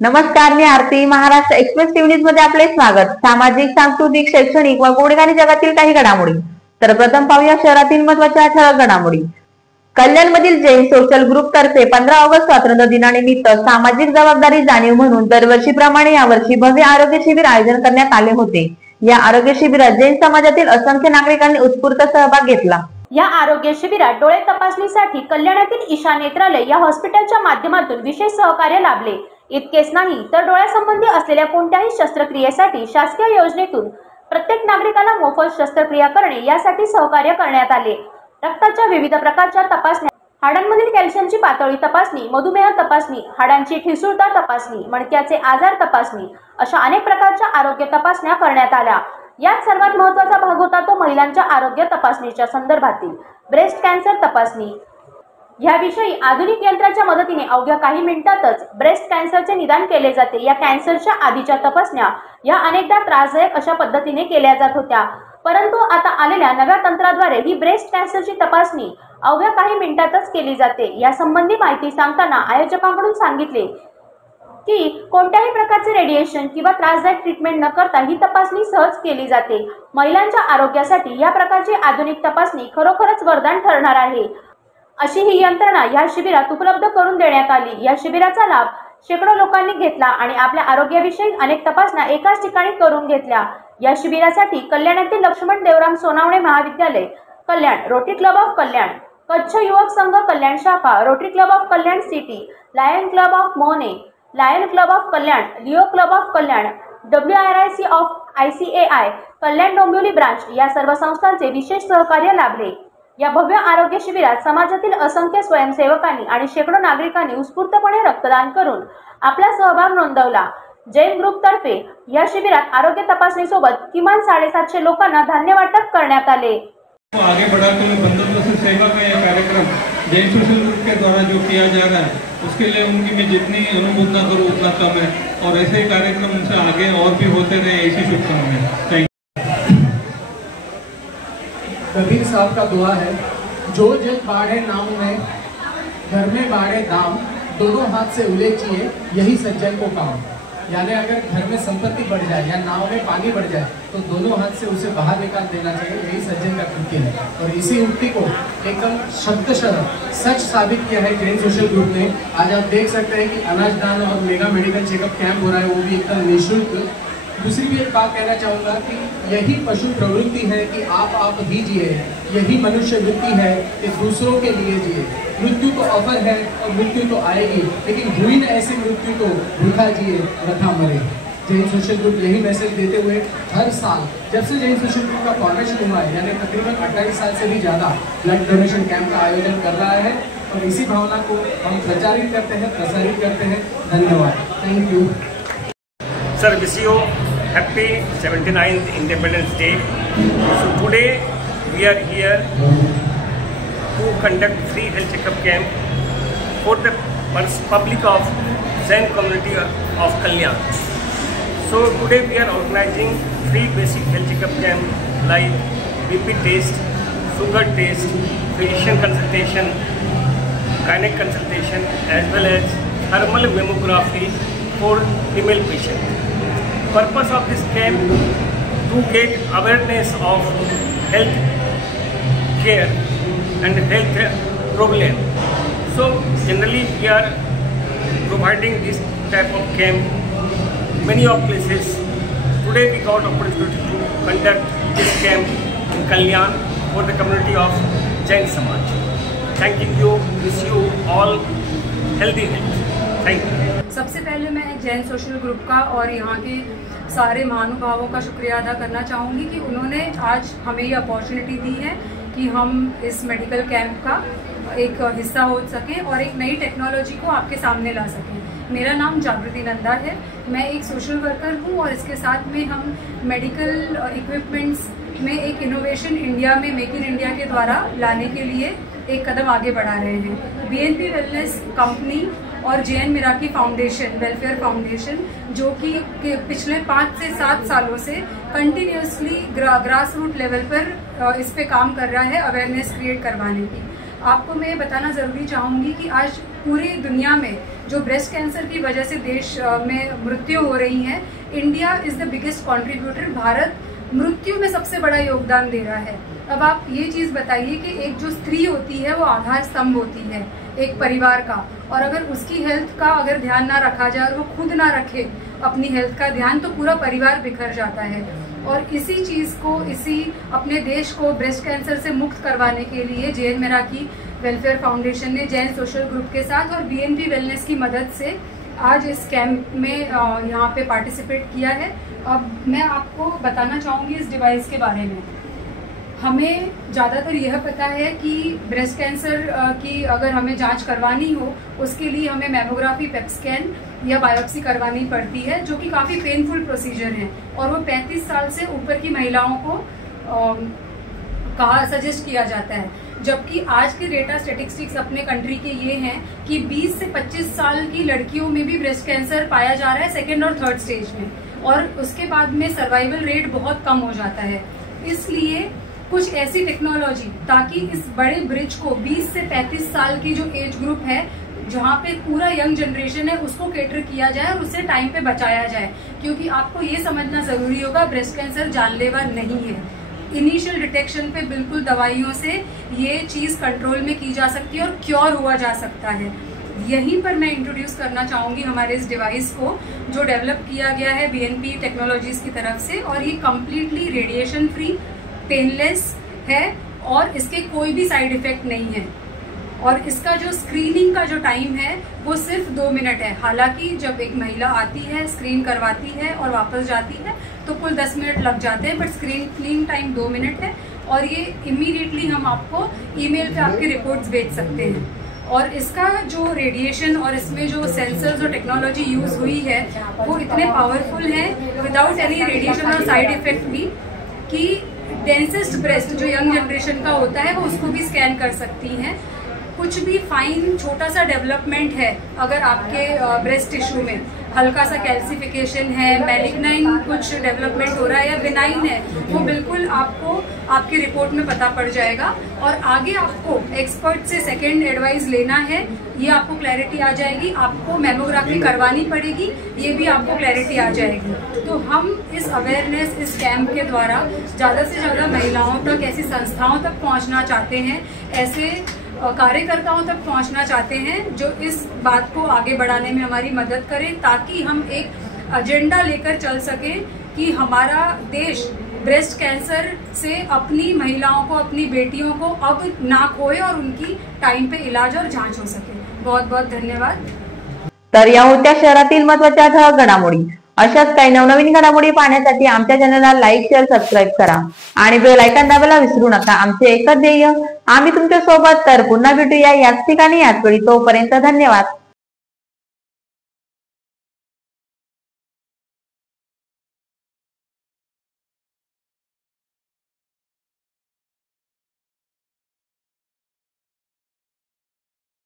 नमस्कार, मी आरती. Maharashtra express TV news मध्ये आपले स्वागत. सामाजिक, सांस्कृतिक, शैक्षणिक व गुणगानी जगातील काही घडामोडी. तर प्रथम पाहूया शहरातील महत्त्वाच्या ठळक घडामोडी. कल्याणमधील जैन सोशल ग्रुप तर्फे 15 ऑगस्ट स्वातंत्र्य दिनानिमित्त सामाजिक जबाबदारी जाणीव म्हणून दरवर्षीप्रमाणे यावर्षी भव्य आरोग्य शिबिर आयोजन करण्यात आले होते. या आरोग्य शिबिरात जैन समाजातील असंख्य नागरिकांनी उत्स्फूर्त सहभाग घेतला. या आरोग्य शिबिरात डोळे तपासणीसाठी कल्याणातील ईशा नेत्रालय या हॉस्पिटलच्या माध्यमातून विशेष सहकार्य लाभले. इतकेच नाही तर डोळ्यासंबंधी असलेल्या कोणत्याही शस्त्रक्रियेसाठी शासकीय योजनेतून प्रत्येक नागरिकाला मोफत शस्त्रक्रिया करणे यासाठी सहकार्य करण्यात आले. रक्ताच्या विविध प्रकारच्या तपासण्या, हाडांमधील कॅल्शियमची पातळी तपासणी, मधुमेह तपासणी, हाडांची ठिसूळता तपासणी, मणक्याचे आजार तपासणी अशा अनेक प्रकारच्या आरोग्य तपासण्या करण्यात आल्या. यात सर्वात महत्त्वाचा भाग होता तो महिलांच्या आरोग्य तपासणीच्या संदर्भातील ब्रेस्ट कॅन्सर तपासणी. याविषयी आधुनिक यंत्राच्या मदतीने अवघ्या काही मिनिटातच ब्रेस्ट कॅन्सरचे निदान केले जाते. या कॅन्सरच्या आधीच्या तपासण्या या अनेकदा त्रासदायक अशा पद्धतीने केल्या जात होत्या, परंतु आता आलेल्या नव्या तंत्राद्वारे ही ब्रेस्ट कॅन्सरची तपासणी अवघ्या काही मिनिटातच केली जाते. यासंबंधी माहिती सांगताना आयोजकांकडून सांगितले की कोणत्याही प्रकारचे रेडिएशन किंवा त्रासदायक ट्रीटमेंट न करता ही तपासणी सहज केली जाते. महिलांच्या आरोग्यासाठी या प्रकारची आधुनिक तपासणी खरोखरच वरदान ठरणार आहे, अशी ही यंत्रणा या शिबिरात उपलब्ध करून देण्यात आली. या शिबिराचा लाभ शेकडो लोकांनी घेतला आणि आपल्या आरोग्याविषयी अनेक तपासण्या एकाच ठिकाणी करून घेतल्या. या शिबिरासाठी कल्याणातील लक्ष्मण देवराम सोनावणे महाविद्यालय Kalyan, Rotary Club of Kalyan, Kutch Yuvak Sangh Kalyan शाखा, Rotary Club of Kalyan city, Lion Club of Mohane, Lion Club of Kalyan, Leo Club of Kalyan, WRIC of ICAI Kalyan Dombivli branch या सर्व संस्थांचे विशेष सहकार्य लाभले. या भव्य आरोग्य शिबिरात समाजातील असंख्य स्वयंसेवकांनी आणि शेकडो नागरिकांनी उत्स्फूर्तपणे रक्तदान करून आपला सहभाग नोंदवला. जैन ग्रुप तर्फे या शिबिरात आरोग्य तपासणीसोबत किमान 750 लोकांना धान्य वाटप करण्यात आले. आगे बढ़ाते हुए बंधुत्व से सेवा का यह कार्यक्रम जैन सोशल ग्रुप के द्वारा जो किया जा रहा है उसके लिए उनकी मैं जितनी अनुमोदना करूँ उतना कम है और ऐसे ही कार्यक्रम उनसे आगे और भी होते रहे, ऐसी शुभकामनाएं. Thank you. कबीर साहब का दुआ है, जो जग बाढ़े नाम में घर में बाढ़े दाम, दोनों हाथ से उलेचिए यही सज्जन को काम. यानी अगर घर में संपत्ति बढ़ जाए या नाव में पानी बढ़ जाए तो दोनों हाथ से उसे बाहर निकाल देना चाहिए, यही सज्जन का कृत्य है. और इसी उक्ति को एकदम शब्दशः सच साबित किया है जैन सोशल ग्रुप ने. आज आप देख सकते हैं कि अनाज दान और मेगा मेडिकल चेकअप कैंप हो रहा है, वो भी एकदम निःशुल्क. दूसरी भी एक बात कहना चाहूँगा कि यही पशु प्रवृत्ति है कि आप ही जिए, यही मनुष्य वृत्ति है कि दूसरों के लिए जिए. मृत्यु तो अमर है और मृत्यु तो आएगी, लेकिन हुई न ऐसी मृत्यु तो भूखा जिए रखा मरे. जैन सोशल ग्रुप यही मैसेज देते हुए हर साल जब से जैन सोशल ग्रुप का फॉर्मेशन हुआ है, यानी तकरीबन 28 साल से भी ज़्यादा ब्लड डोनेशन कैंप का आयोजन कर रहा है और इसी भावना को हम प्रचारित करते हैं, प्रसारित करते हैं. धन्यवाद. Thank you. Sir, wish you happy 79th Independence Day. So today we are here to conduct free health checkup camp for the public of Jain community of Kalyan. So today we are organizing free basic health checkup camp like BP test, sugar test, physician consultation, gynec consultation, as well as thermal mammography for female patient. Purpose of this camp to get awareness of health care and health problem. So generally we are providing this type of camp many of places. Today we got opportunity to conduct this camp in Kalyan for the community of Jain Samaj. Thanking you, wish you all healthy health. Thank you. सबसे पहले मैं Jain social group का और यहाँ के सारे महानुभावों का शुक्रिया अदा करना चाहूँगी कि उन्होंने आज हमें ये अपॉर्चुनिटी दी है कि हम इस मेडिकल कैंप का एक हिस्सा हो सकें और एक नई टेक्नोलॉजी को आपके सामने ला सकें. मेरा नाम जागृति नंदा है. मैं एक सोशल वर्कर हूँ और इसके साथ में हम मेडिकल इक्विपमेंट्स में एक इनोवेशन इंडिया में मेक इन इंडिया के द्वारा लाने के लिए एक कदम आगे बढ़ा रहे हैं. BNP वेलनेस कंपनी और JN मिराकी फाउंडेशन, वेलफेयर फाउंडेशन, जो कि पिछले 5 से 7 सालों से कंटिन्यूसली ग्रास रूट लेवल पर इस पे काम कर रहा है अवेयरनेस क्रिएट करवाने की. आपको मैं बताना ज़रूरी चाहूँगी कि आज पूरी दुनिया में जो ब्रेस्ट कैंसर की वजह से देश में मृत्यु हो रही है, India is the biggest contributor. Bharat मृत्यु में सबसे बड़ा योगदान दे रहा है। अब आप ये चीज़ बताइए कि एक जो स्त्री होती है वो आधार स्तंभ होती है एक परिवार का, और अगर उसकी हेल्थ का अगर ध्यान ना रखा जाए और वो खुद ना रखे अपनी हेल्थ का ध्यान, तो पूरा परिवार बिखर जाता है। और इसी चीज़ को, इसी अपने देश को ब्रेस्ट कैंसर से मुक्त करवाने के लिए जैन मेराकी वेलफेयर फाउंडेशन ने जैन सोशल ग्रुप के साथ और BNP वेलनेस की मदद से आज इस कैंप में यहाँ पे पार्टिसिपेट किया है। अब मैं आपको बताना चाहूँगी इस डिवाइस के बारे में। हमें ज़्यादातर यह पता है कि ब्रेस्ट कैंसर की अगर हमें जांच करवानी हो, उसके लिए हमें मेमोग्राफी, पेट स्कैन या बायोप्सी करवानी पड़ती है, जो कि काफ़ी पेनफुल प्रोसीजर है, और वो 35 साल से ऊपर की महिलाओं को सजेस्ट किया जाता है। जबकि आज के डेटा स्टेटिस्टिक्स अपने कंट्री के ये हैं कि 20 से 25 साल की लड़कियों में भी ब्रेस्ट कैंसर पाया जा रहा है सेकेंड और थर्ड स्टेज में, और उसके बाद में सर्वाइवल रेट बहुत कम हो जाता है। इसलिए कुछ ऐसी टेक्नोलॉजी, ताकि इस बड़े ब्रिज को 20 से 35 साल की जो एज ग्रुप है, जहाँ पे पूरा यंग जनरेशन है, उसको केटर किया जाए और उसे टाइम पे बचाया जाए। क्योंकि आपको ये समझना जरूरी होगा, ब्रेस्ट कैंसर जानलेवा नहीं है। इनिशियल डिटेक्शन पे बिल्कुल दवाइयों से ये चीज़ कंट्रोल में की जा सकती है और क्योर हुआ जा सकता है। यहीं पर मैं इंट्रोड्यूस करना चाहूँगी हमारे इस डिवाइस को, जो डेवलप किया गया है BNP टेक्नोलॉजीज की तरफ से, और ये कम्प्लीटली रेडिएशन फ्री, पेनलेस है और इसके कोई भी साइड इफेक्ट नहीं है। और इसका जो स्क्रीनिंग का जो टाइम है वो सिर्फ 2 मिनट है। हालांकि जब एक महिला आती है, स्क्रीन करवाती है और वापस जाती है, तो कुल 10 मिनट लग जाते हैं, बट स्क्रीनिंग टाइम 2 मिनट है। और ये इमीडिएटली हम आपको ईमेल पे आपकी रिपोर्ट्स भेज सकते हैं। और इसका जो रेडिएशन और इसमें जो सेंसर्स और टेक्नोलॉजी यूज हुई है वो इतने पावरफुल हैं, विदाउट एनी रेडिएशन और साइड इफेक्ट भी, कि डेंसेस्ट ब्रेस्ट जो यंग जनरेशन का होता है वो उसको भी स्कैन कर सकती हैं। कुछ भी फाइन छोटा सा डेवलपमेंट है, अगर आपके ब्रेस्ट टिश्यू में हल्का सा कैल्सिफिकेशन है, मैलिग्नाइन कुछ डेवलपमेंट हो रहा है या बिनाइन है, वो बिल्कुल आपको आपकी रिपोर्ट में पता पड़ जाएगा। और आगे आपको एक्सपर्ट से सेकेंड एडवाइस लेना है, ये आपको क्लैरिटी आ जाएगी। आपको मेमोग्राफी करवानी पड़ेगी, ये भी आपको क्लैरिटी आ जाएगी। तो हम इस अवेयरनेस, इस कैंप के द्वारा ज़्यादा से ज़्यादा महिलाओं तक, ऐसी संस्थाओं तक पहुँचना चाहते हैं, ऐसे कार्यकर्ताओं तक पहुंचना चाहते हैं जो इस बात को आगे बढ़ाने में हमारी मदद करें, ताकि हम एक एजेंडा लेकर चल सकें कि हमारा देश ब्रेस्ट कैंसर से अपनी महिलाओं को, अपनी बेटियों को अब ना खोए और उनकी टाइम पे इलाज और जांच हो सके। बहुत बहुत धन्यवाद। तर या होत्या शहरातील महत्त्वाच्या ठळक घडामोडी। अशाच काही नवनवीन घडामोडी पाहण्यासाठी आमच्या चॅनलला लाईक, शेअर, सबस्क्राईब करा आणि बेल आयकॉन दाबायला विसरू नका। आमचे एकच ध्येय, आम्ही तुमच्या सोबत। तर पुन्हा भेटूया याच ठिकाणी, याच वेळी। तोपर्यंत धन्यवाद।